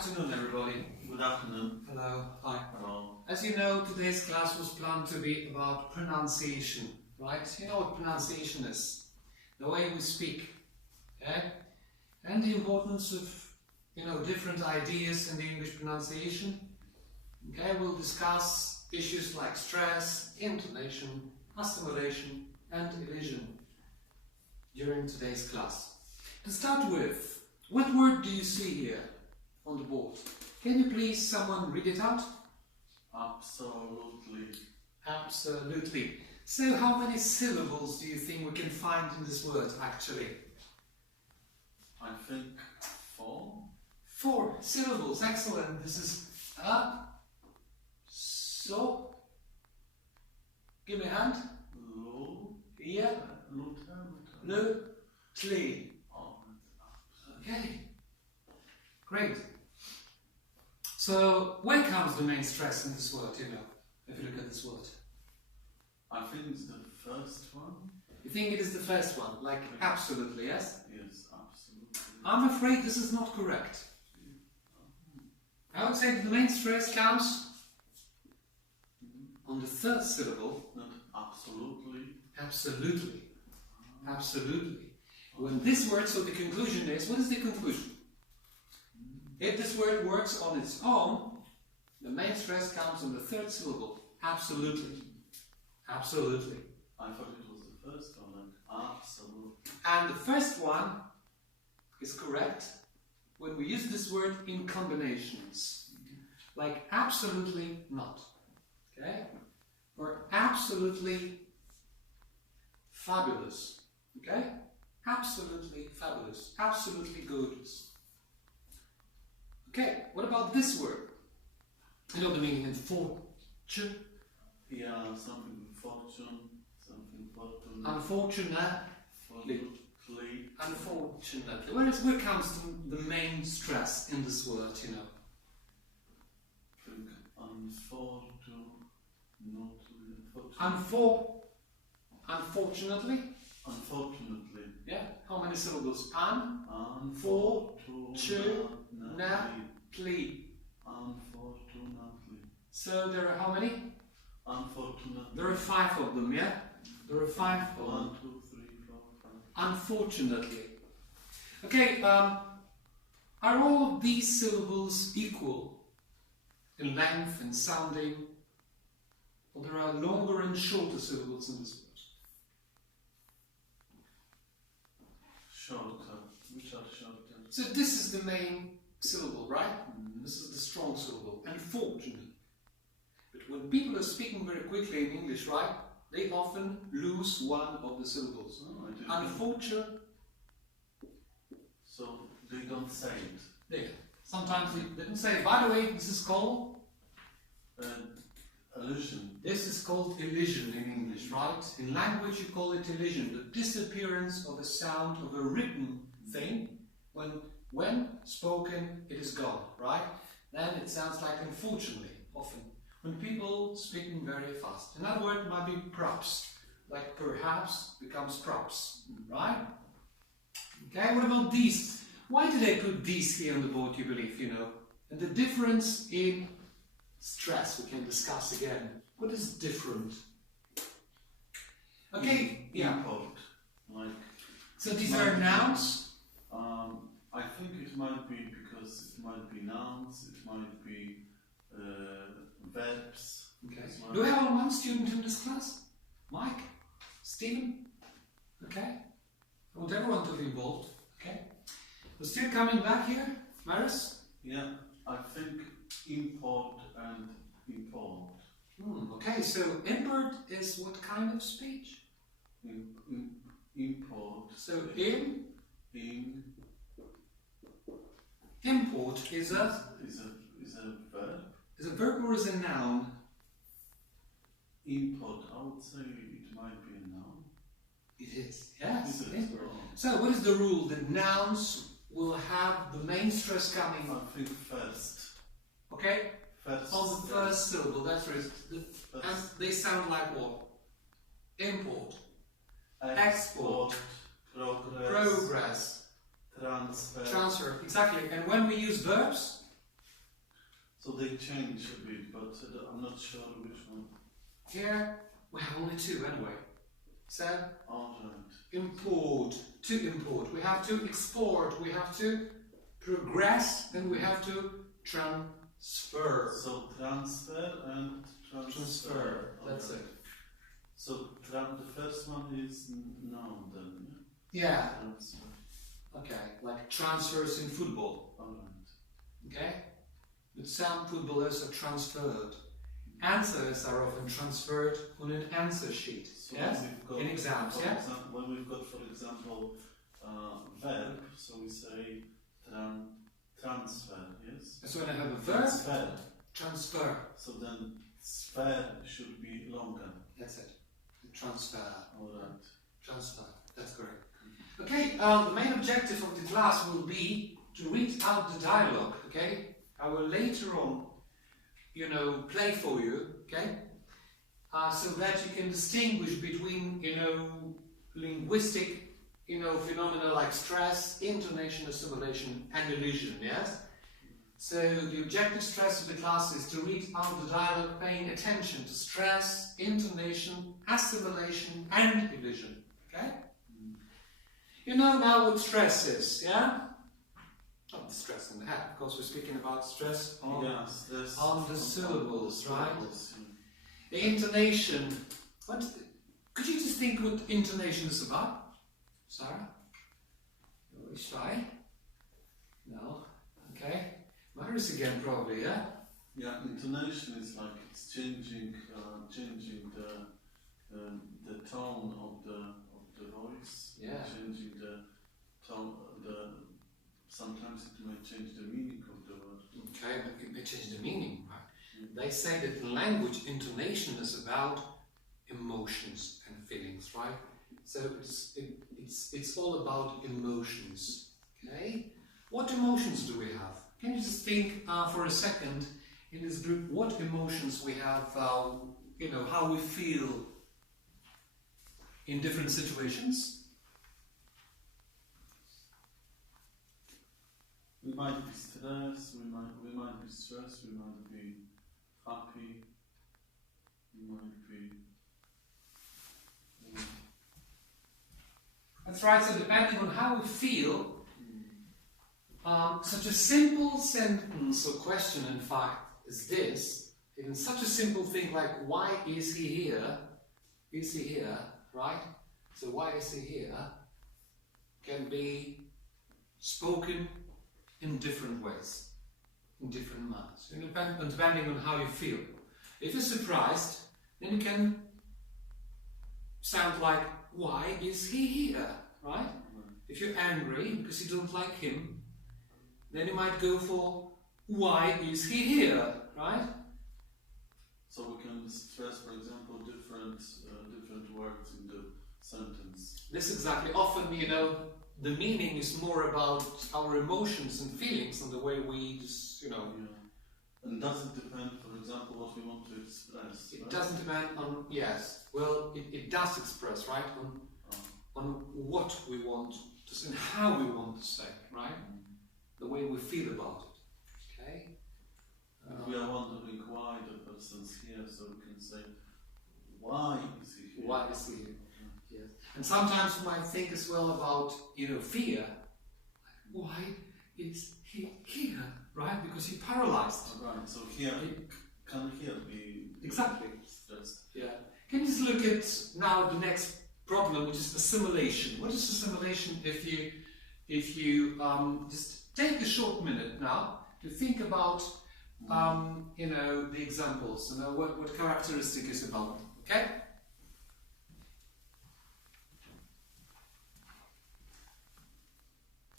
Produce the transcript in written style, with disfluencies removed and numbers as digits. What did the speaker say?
afternoon, everybody. Good afternoon. Hello. Hi. Hello. As you know, today's class was planned to be about pronunciation, right? You know what pronunciation is? The way we speak, okay? And the importance of, different ideas in the English pronunciation. Okay, we'll discuss issues like stress, intonation, assimilation, and elision during today's class. To start with, what word do you see here on the board? Can you please someone read it out? Absolutely. Absolutely. So how many syllables do you think we can find in this word actually? I think 4. 4 syllables. Excellent. This is a, so. Give me a hand. Lo. Yeah. Le. Tle. Oh, Okay. Great. So where comes the main stress in this word, if you look at this word? I think it's the first one. You think it is the first one, like absolutely, yes? Yes, absolutely. I'm afraid this is not correct. I would say that the main stress comes on the third syllable. Not absolutely. Absolutely. Absolutely. When this word, so the conclusion is, what is the conclusion? If this word works on its own, the main stress comes on the third syllable. Absolutely. Absolutely. I thought it was the first one, like absolutely. And the first one is correct when we use this word in combinations. Like absolutely not. Okay? Or absolutely fabulous. Okay? Absolutely fabulous. Absolutely gorgeous. Okay, what about this word? You know the meaning in fortune? Yeah, something fortune, something fortune. Unfortunately. Fortunately. Unfortunately. Where comes the main stress in this word, I think Unfortunately? Unfortunately. Yeah. How many syllables? Unfortunately. Unfortunately. So there are how many? Unfortunately. There are 5 of them, yeah? There are 5 of them. 1, 2, 3, 4, 5. Unfortunately. Okay, are all of these syllables equal in length and sounding? Or there are longer and shorter syllables in this word? Shorter. Which are shorter? So this is the main syllable, right? This is the strong syllable. Unfortunately. But when people are speaking very quickly in English, right? They often lose one of the syllables. Oh, I didn't. Unfortunately. So they don't say it. Yeah. Sometimes they didn't say. By the way, this is called. Elision. This is called elision in English, right? In language you call it elision, the disappearance of a sound of a written thing. When spoken, it is gone, right? Then it sounds like unfortunately, often. When people speaking very fast. Another word might be props, like perhaps becomes props, right? Okay, what about these? Why did they put these here on the board, you believe, And the difference in stress we can discuss again. What is different? Okay, yeah. Import. Like. So these are nouns. I think it might be because it might be nouns, it might be verbs. Okay. Do we have only one student in this class? Mike? Stephen? Okay. I want everyone to be involved. Okay. We're still coming back here, Maris? Yeah, I think import and import. Okay, so import is what kind of speech? Import. So in? In. Import is a? Is a verb. Is a verb or is a noun? Import, I would say it might be a noun. It is, yes. Is it? Import. So what is the rule? That nouns will have the main stress coming. I think first. Okay? First. On the first syllable, that's right. And they sound like what? Import. Export. Progress. Progress. Transfer. Transfer. Exactly. And when we use verbs, So they change a bit, but I'm not sure which one. Here we have only two anyway. So Alright. import, to import. We have to export, we have to progress, and we have to transfer. So transfer and transfer. That's Alright. it. So the first one is noun then. Yeah. Transfer. Okay. Like transfers in football. Alright. Okay. But some footballers are transferred. Answers are often transferred on an answer sheet. So Yes. we've got, In exams. for Yeah. when we've got, for example, verb, so we say transfer, yes? So when I have a verb, Transfer. transfer. So then sphere should be longer. That's it. Transfer. Alright. Transfer. That's correct. Okay. The main objective of the class will be to read out the dialogue. Okay. I will later on, play for you. Okay. So that you can distinguish between, linguistic, phenomena like stress, intonation, assimilation, and elision. Yes. So the objective stress of the class is to read out the dialogue, paying attention to stress, intonation, assimilation, and elision. Okay? You know now what stress is, yeah? Not the stress in the head. Of course, we're speaking about stress on, Yes, there's on the syllables, right? syllables, yeah. The intonation. Could you just think what intonation is about? Sarah? You're shy? No? Okay. Maris again, probably, yeah? Yeah, intonation is like it's changing the tone of the voice. Yeah. Changing the tone. Sometimes it may change the meaning of the word. Okay, but it may change the meaning, right? They say that in language, intonation is about emotions and feelings, right? So it's all about emotions, okay? What emotions do we have? Can you just think for a second in this group what emotions we have, how we feel in different situations? We might be stressed, we might be stressed, we might be happy, we might be... That's right, so depending on how we feel, such a simple sentence or question, in fact, is this. Even such a simple thing like, why is he here? Is he here, right? So why is he here? Can be spoken in different ways, in different manners, depending on how you feel. If you're surprised, then you can sound like, why is he here, right? If you're angry because you don't like him, then you might go for, why is he here, right? So we can stress, for example, different words in the sentence. This exactly. Often, the meaning is more about our emotions and feelings and the way we just, Yeah. And does it depend, for example, what we want to express? It right? doesn't depend on, yes, well, it does express, right, on what we want to say and how we want to say, right? The way we feel about it, okay? If we are wondering why the person's here, so we can say, why is he here? Why is he here? Yes. And sometimes we might think as well about, fear. Why is he here, right? Because he's paralyzed. Right, so here, can here be Exactly. stressed? Yeah. Can you just look at now the next problem, which is assimilation. What is assimilation? If you just take a short minute now to think about the examples and what characteristic is about them. Okay.